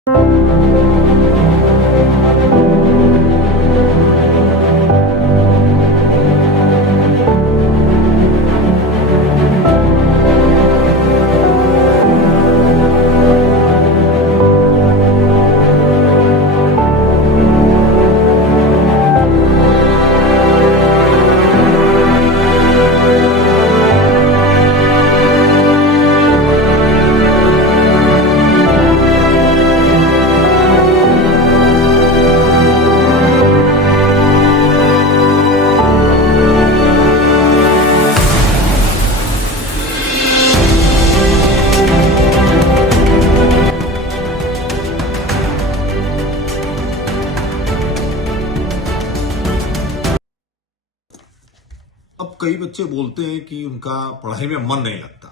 अब कई बच्चे बोलते हैं कि उनका पढ़ाई में मन नहीं लगता।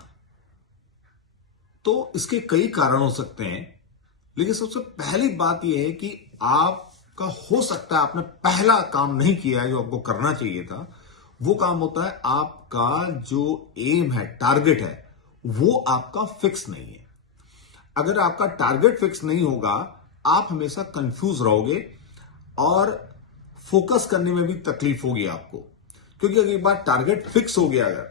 तो इसके कई कारण हो सकते हैं, लेकिन सबसे पहली बात यह है कि आपका हो सकता है आपने पहला काम नहीं किया है जो आपको करना चाहिए था। वो काम होता है आपका जो एम है, टारगेट है, वो आपका फिक्स नहीं है। अगर आपका टारगेट फिक्स नहीं होगा, आप हमेशा कंफ्यूज रहोगे और फोकस करने में भी तकलीफ होगी आपको। क्योंकि अगर एक बार टारगेट फिक्स हो गया अगर,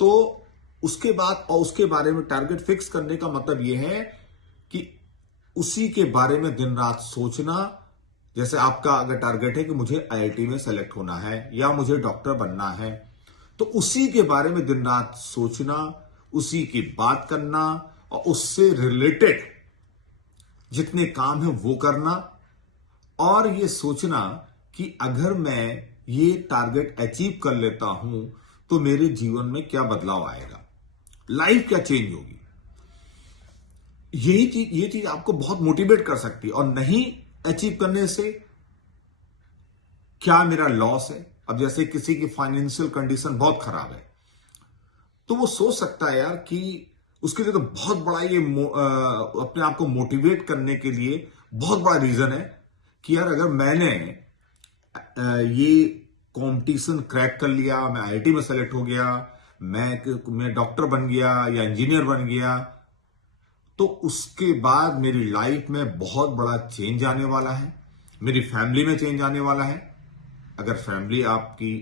तो उसके बाद और उसके बारे में टारगेट फिक्स करने का मतलब यह है कि उसी के बारे में दिन रात सोचना। जैसे आपका अगर टारगेट है कि मुझे आईआईटी में सेलेक्ट होना है या मुझे डॉक्टर बनना है, तो उसी के बारे में दिन रात सोचना, उसी की बात करना और उससे रिलेटेड जितने काम है वो करना, और ये सोचना कि अगर मैं ये टारगेट अचीव कर लेता हूं तो मेरे जीवन में क्या बदलाव आएगा, लाइफ क्या चेंज होगी। ये चीज आपको बहुत मोटिवेट कर सकती है। और नहीं अचीव करने से क्या मेरा लॉस है। अब जैसे किसी की फाइनेंशियल कंडीशन बहुत खराब है, तो वो सोच सकता है यार कि उसके लिए तो बहुत बड़ा ये अपने आप को मोटिवेट करने के लिए बहुत बड़ा रीजन है कि यार अगर मैंने ये कंपटीशन क्रैक कर लिया, मैं आईआईटी में सेलेक्ट हो गया, मैं डॉक्टर बन गया या इंजीनियर बन गया, तो उसके बाद मेरी लाइफ में बहुत बड़ा चेंज आने वाला है, मेरी फैमिली में चेंज आने वाला है। अगर फैमिली आपकी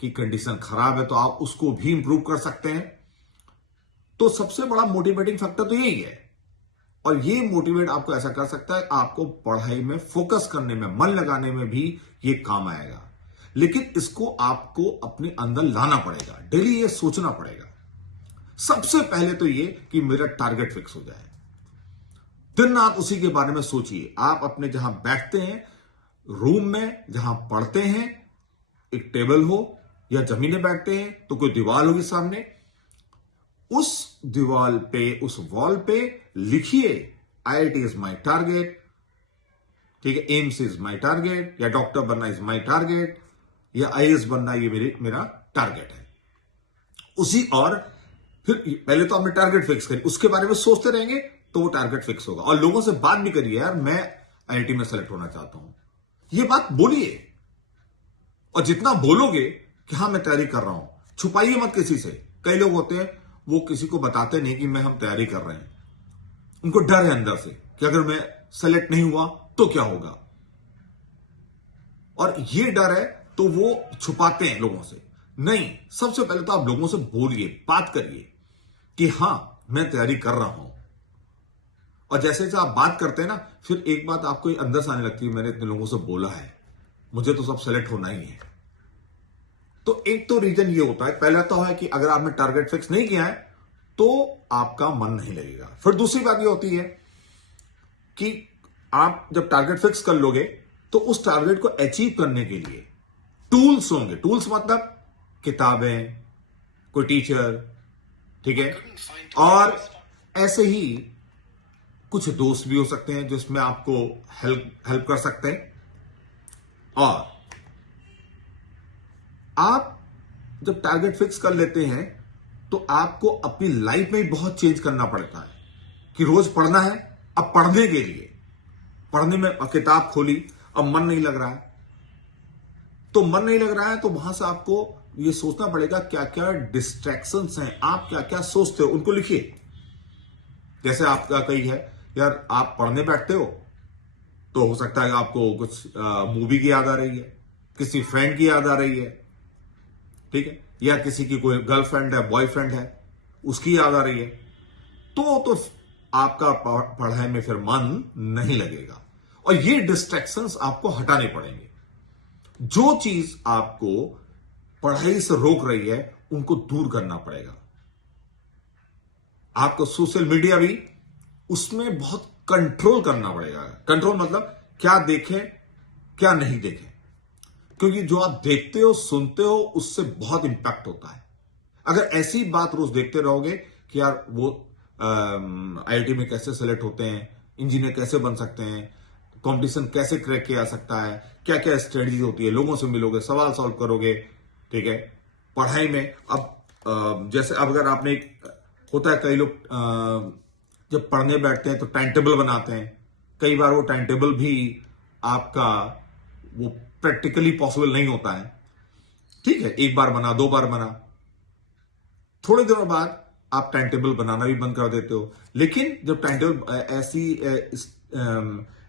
की कंडीशन खराब है तो आप उसको भी इंप्रूव कर सकते हैं। तो सबसे बड़ा मोटिवेटिंग फैक्टर तो यही है। और ये मोटिवेट आपको ऐसा कर सकता है, आपको पढ़ाई में फोकस करने में, मन लगाने में भी ये काम आएगा। लेकिन इसको आपको अपने अंदर लाना पड़ेगा, डेली ये सोचना पड़ेगा। सबसे पहले तो ये कि मेरा टारगेट फिक्स हो जाए, दिन रात उसी के बारे में सोचिए। आप अपने जहां बैठते हैं, रूम में जहां पढ़ते हैं, एक टेबल हो या जमीन में बैठते हैं तो कोई दीवार होगी सामने, उस दीवार पे, उस वॉल पे लिखिए आईआईटी इज माई टारगेट, ठीक है, एम्स इज माई टारगेट, या डॉक्टर बनना इज माई टारगेट, या आईएएस बनना ये मेरा टारगेट है। उसी और फिर पहले तो आपने टारगेट फिक्स करिए, उसके बारे में सोचते रहेंगे तो वो टारगेट फिक्स होगा। और लोगों से बात भी करिए, यार मैं आईआईटी में सेलेक्ट होना चाहता हूं, ये बात बोलिए। और जितना बोलोगे कि हाँ मैं तैयारी कर रहा हूं, छुपाइए मत किसी से। कई लोग होते हैं वो किसी को बताते नहीं कि हम तैयारी कर रहे हैं, उनको डर है अंदर से कि अगर मैं सेलेक्ट नहीं हुआ तो क्या होगा, और ये डर है तो वो छुपाते हैं लोगों से। नहीं, सबसे पहले तो आप लोगों से बोलिए, बात करिए कि हां मैं तैयारी कर रहा हूं। और जैसे जैसे आप बात करते हैं ना, फिर एक बात आपको अंदर से आने लगती है, मैंने इतने लोगों से बोला है, मुझे तो सब सेलेक्ट होना ही है। तो एक तो रीजन ये होता है, पहला तो है कि अगर आपने टारगेट फिक्स नहीं किया है तो आपका मन नहीं लगेगा। फिर दूसरी बात ये होती है कि आप जब टारगेट फिक्स कर लोगे तो उस टारगेट को अचीव करने के लिए टूल्स होंगे। टूल्स मतलब किताबें, कोई टीचर, ठीक है, और ऐसे ही कुछ दोस्त भी हो सकते हैं जिसमें आपको हेल्प कर सकते हैं। और आप जब टारगेट फिक्स कर लेते हैं तो आपको अपनी लाइफ में बहुत चेंज करना पड़ता है कि रोज पढ़ना है। अब पढ़ने के लिए, पढ़ने में किताब खोली, अब मन नहीं लग रहा है, तो मन नहीं लग रहा है तो वहां से आपको ये सोचना पड़ेगा क्या क्या डिस्ट्रैक्शंस हैं, आप क्या क्या सोचते हो उनको लिखिए। जैसे आपका कही है यार आप पढ़ने बैठते हो तो हो सकता है आपको कुछ मूवी की याद आ रही है, किसी फ्रेंड की याद आ रही है, ठीक है, या किसी की कोई गर्लफ्रेंड है, बॉयफ्रेंड है, उसकी याद आ रही है, तो आपका पढ़ाई में फिर मन नहीं लगेगा। और ये डिस्ट्रैक्शंस आपको हटाने पड़ेंगे। जो चीज आपको पढ़ाई से रोक रही है उनको दूर करना पड़ेगा। आपको सोशल मीडिया भी उसमें बहुत कंट्रोल करना पड़ेगा। कंट्रोल मतलब क्या देखें क्या नहीं देखें, क्योंकि जो आप देखते हो सुनते हो उससे बहुत इंपैक्ट होता है। अगर ऐसी बात रोज देखते रहोगे कि यार वो आईआईटी में कैसे सेलेक्ट होते हैं, इंजीनियर कैसे बन सकते हैं, कंपटीशन कैसे क्रैक किया जा सकता है, क्या क्या स्ट्रेटजी होती है, लोगों से मिलोगे, सवाल सॉल्व करोगे, ठीक है। पढ़ाई में अब जैसे अब अगर आपने होता है कई लोग जब पढ़ने बैठते हैं तो टाइम टेबल बनाते हैं। कई बार वो टाइम टेबल भी आपका वो प्रैक्टिकली पॉसिबल नहीं होता है, ठीक है। एक बार बना, दो बार बना, थोड़े दिनों बाद आप टाइम टेबल बनाना भी बंद कर देते हो। लेकिन जब टाइम टेबल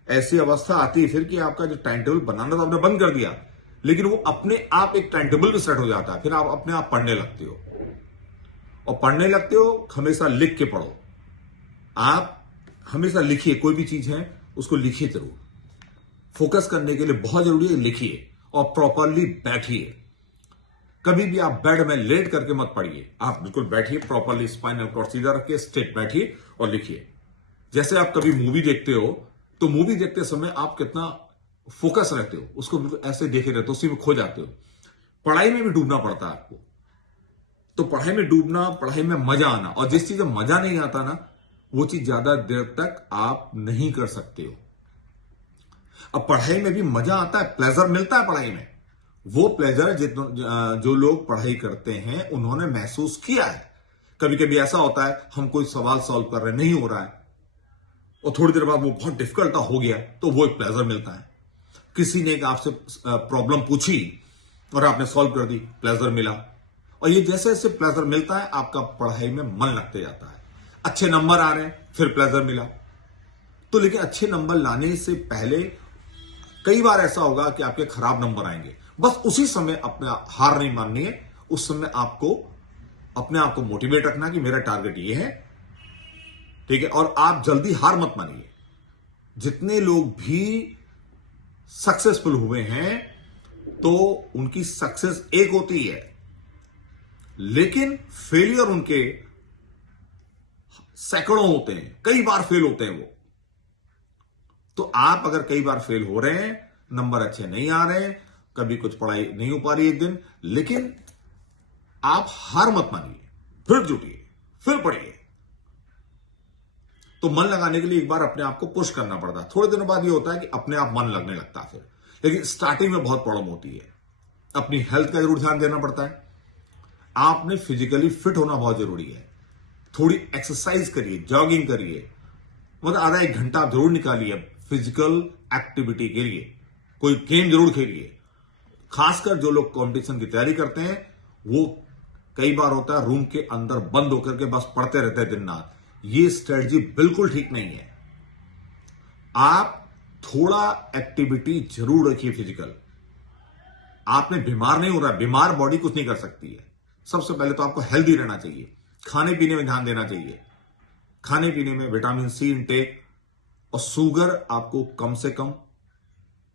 ऐसी अवस्था आती है फिर कि आपका जो टाइम टेबल बनाना तो आपने बंद कर दिया, लेकिन वो अपने आप एक टाइम टेबल भी सेट हो जाता है। फिर आप अपने आप पढ़ने लगते हो, और पढ़ने लगते हो हमेशा लिख के पढ़ो। आप हमेशा लिखिए, कोई भी चीज है उसको लिखिए जरूर। फोकस करने के लिए बहुत जरूरी है लिखिए, और प्रॉपरली बैठिए। कभी भी आप बेड में लेट करके मत पढ़िए, आप बिल्कुल बैठिए, प्रॉपरली स्पाइनल कॉर्ड सीधा रखिए, स्ट्रेट बैठिए और लिखिए। जैसे आप कभी मूवी देखते हो तो मूवी देखते समय आप कितना फोकस रहते हो, उसको बिल्कुल ऐसे देखे रहते हो, उसी में खो जाते हो। पढ़ाई में भी डूबना पड़ता है आपको। तो पढ़ाई में डूबना, पढ़ाई में मजा आना, और जिस चीज में मजा नहीं आता ना वो चीज ज्यादा देर तक आप नहीं कर सकते हो। अब पढ़ाई में भी मजा आता है, प्लेजर मिलता है पढ़ाई में। वो प्लेजर जो लोग पढ़ाई करते हैं उन्होंने महसूस किया है। कभी कभी ऐसा होता है हम कोई सवाल सॉल्व कर रहे नहीं हो रहा है, और थोड़ी देर बाद वो बहुत डिफिकल्ट हो गया तो वो एक प्लेजर मिलता है। किसी ने आपसे प्रॉब्लम पूछी और आपने सॉल्व कर दी, प्लेजर मिला। और ये जैसे जैसे प्लेजर मिलता है आपका पढ़ाई में मन लगते जाता है। अच्छे नंबर आ रहे हैं, फिर प्लेजर मिला। तो लेकिन अच्छे नंबर लाने से पहले कई बार ऐसा होगा कि आपके खराब नंबर आएंगे। बस उसी समय अपने हार नहीं माननी है। उस समय आपको अपने आप को मोटिवेट रखना कि मेरा टारगेट ये है, ठीक है। और आप जल्दी हार मत मानिए। जितने लोग भी सक्सेसफुल हुए हैं तो उनकी सक्सेस एक होती है, लेकिन फेलियर उनके सैकड़ों होते हैं, कई बार फेल होते हैं वो। तो आप अगर कई बार फेल हो रहे हैं, नंबर अच्छे नहीं आ रहे हैं, कभी कुछ पढ़ाई नहीं हो पा रही एक दिन, लेकिन आप हार मत मानिए, फिर जुटिए, फिर पढ़िए। तो मन लगाने के लिए एक बार अपने आप को पुश करना पड़ता है। थोड़े दिनों बाद ये होता है कि अपने आप मन लगने लगता है फिर, लेकिन स्टार्टिंग में बहुत प्रॉब्लम होती है। अपनी हेल्थ का जरूर ध्यान देना पड़ता है। आपने फिजिकली फिट होना बहुत जरूरी है। थोड़ी एक्सरसाइज करिए, जॉगिंग करिए, मतलब आधा एक घंटा आप जरूर निकालिए फिजिकल एक्टिविटी के लिए। कोई गेम जरूर खेलिए। खासकर जो लोग कंपटीशन की तैयारी करते हैं वो कई बार होता है रूम के अंदर बंद होकर के बस पढ़ते रहते हैं दिन रात। ये स्ट्रेटजी बिल्कुल ठीक नहीं है। आप थोड़ा एक्टिविटी जरूर रखिए फिजिकल। आपने बीमार नहीं हो रहा है, बीमार बॉडी कुछ नहीं कर सकती है। सबसे पहले तो आपको हेल्दी रहना चाहिए, खाने पीने में ध्यान देना चाहिए। खाने पीने में विटामिन सी इंटेक, और शुगर आपको कम से कम,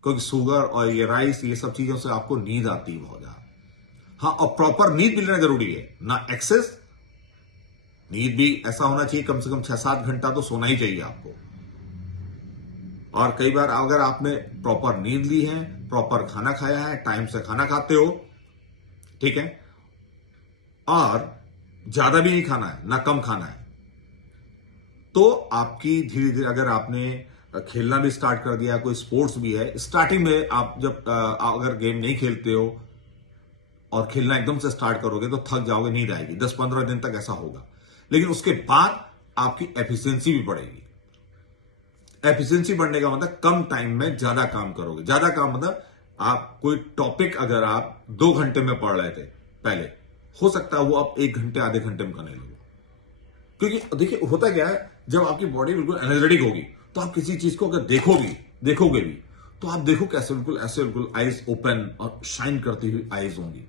क्योंकि शुगर और ये राइस ये सब चीजों से आपको नींद आती है बहुत ज्यादा। हाँ, और प्रॉपर नींद भी लेना जरूरी है, ना एक्सेस। नींद भी ऐसा होना चाहिए, कम से कम 6-7 घंटा तो सोना ही चाहिए आपको। और कई बार अगर आपने प्रॉपर नींद ली है, प्रॉपर खाना खाया है, टाइम से खाना खाते हो, ठीक है, और ज्यादा भी नहीं खाना है ना कम खाना है, तो आपकी धीरे धीरे अगर आपने खेलना भी स्टार्ट कर दिया, कोई स्पोर्ट्स भी है, स्टार्टिंग में आप जब अगर गेम नहीं खेलते हो और खेलना एकदम से स्टार्ट करोगे तो थक जाओगे, नींद आएगी, 10-15 दिन तक ऐसा होगा। लेकिन उसके बाद आपकी एफिशिएंसी भी बढ़ेगी। एफिशिएंसी बढ़ने का मतलब कम टाइम में ज्यादा काम करोगे। ज्यादा काम मतलब आप कोई टॉपिक अगर आप 2 घंटे में पढ़ रहे थे पहले, हो सकता है वो आप 1 घंटे आधे घंटे में करने लगो। क्योंकि देखिए होता क्या है, जब आपकी बॉडी बिल्कुल एनर्जेटिक होगी तो आप किसी चीज को अगर देखोगे भी तो आप देखो कैसे बिल्कुल ऐसे बिल्कुल आईज ओपन और शाइन करती हुई आईज होंगी।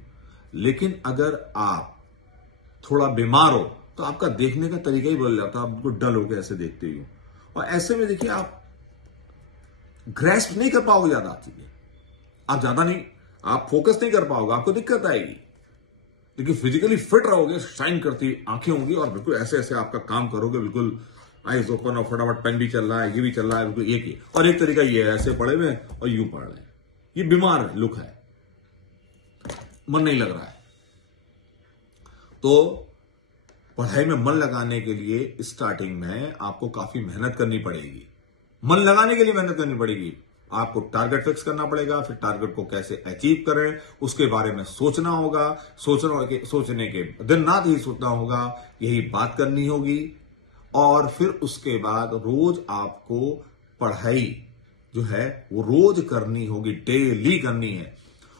लेकिन अगर आप थोड़ा बीमार हो तो आपका देखने का तरीका ही बदल जाता है, आप बिल्कुल डल होकर ऐसे देखते ही हो। और ऐसे में देखिए आप ग्रैस्प नहीं कर पाओगे ज्यादा चीजें, आप ज्यादा नहीं, आप फोकस नहीं कर पाओगे, आपको दिक्कत आएगी। लेकिन फिजिकली फिट रहोगे, शाइन करती आंखें होंगी और बिल्कुल ऐसे ऐसे आपका काम करोगे, बिल्कुल आईज ओपन और फटाफट पेन भी चल रहा है, ये भी चल रहा है, बिल्कुल एक ही। और एक तरीका ये है, ऐसे पड़े हुए और यूं पढ़ रहे हैं, ये बीमार लुक है, मन नहीं लग रहा है। तो पढ़ाई में मन लगाने के लिए स्टार्टिंग में आपको काफी मेहनत करनी पड़ेगी। मन लगाने के लिए मेहनत करनी पड़ेगी, आपको टारगेट फिक्स करना पड़ेगा, फिर टारगेट को कैसे अचीव करें उसके बारे में सोचना होगा, सोचने के दिन रात ही सोचना होगा, यही बात करनी होगी। और फिर उसके बाद रोज आपको पढ़ाई जो है वो रोज करनी होगी, डेली करनी है।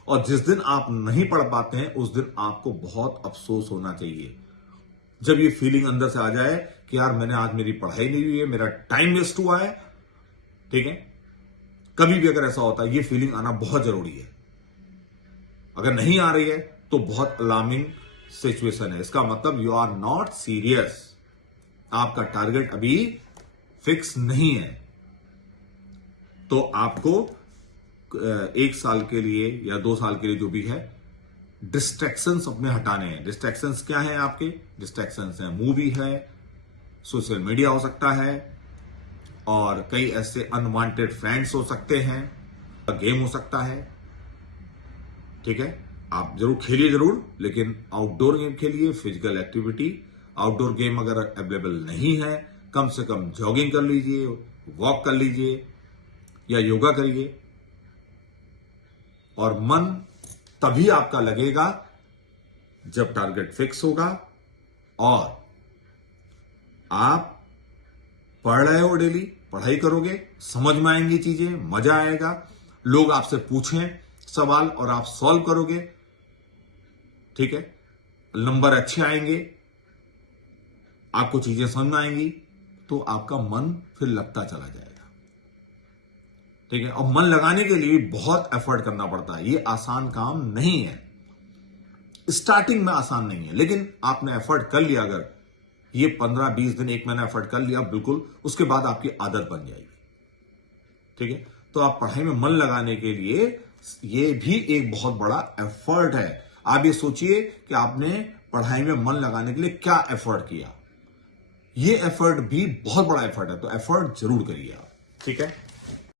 और जिस दिन आप नहीं पढ़ पाते हैं उस दिन आपको बहुत अफसोस होना चाहिए। जब ये फीलिंग अंदर से आ जाए कि यार मैंने आज मेरी पढ़ाई नहीं हुई है, मेरा टाइम वेस्ट हुआ है, ठीक है, कभी भी अगर ऐसा होता है, ये फीलिंग आना बहुत जरूरी है। अगर नहीं आ रही है तो बहुत अलार्मिंग सिचुएशन है, इसका मतलब यू आर नॉट सीरियस, आपका टारगेट अभी फिक्स नहीं है। तो आपको 1 साल के लिए या 2 साल के लिए जो भी है डिस्ट्रैक्शंस अपने हटाने हैं। डिस्ट्रैक्शंस क्या है आपके? डिस्ट्रैक्शंस है मूवी है, सोशल मीडिया हो सकता है, और कई ऐसे अनवांटेड फ्रेंड्स हो सकते हैं, गेम हो सकता है, ठीक है। आप जरूर खेलिए जरूर, लेकिन आउटडोर गेम खेलिए, फिजिकल एक्टिविटी। आउटडोर गेम अगर अवेलेबल नहीं है, कम से कम जॉगिंग कर लीजिए, वॉक कर लीजिए या योगा करिए। और मन तभी आपका लगेगा जब टारगेट फिक्स होगा और आप पढ़ रहे हो, डेली पढ़ाई करोगे, समझ में आएंगी चीजें, मजा आएगा, लोग आपसे पूछें सवाल और आप सॉल्व करोगे, ठीक है, नंबर अच्छे आएंगे, आपको चीजें समझ में आएंगी, तो आपका मन फिर लगता चला जाएगा, ठीक है। और मन लगाने के लिए बहुत एफर्ट करना पड़ता है, ये आसान काम नहीं है, स्टार्टिंग में आसान नहीं है, लेकिन आपने एफर्ट कर लिया, अगर ये 15-20 दिन 1 महीना एफर्ट कर लिया, बिल्कुल उसके बाद आपकी आदत बन जाएगी, ठीक है। तो आप पढ़ाई में मन लगाने के लिए ये भी एक बहुत बड़ा एफर्ट है। आप ये सोचिए कि आपने पढ़ाई में मन लगाने के लिए क्या एफर्ट किया, ये एफर्ट भी बहुत बड़ा एफर्ट है, तो एफर्ट जरूर करिए आप, ठीक है।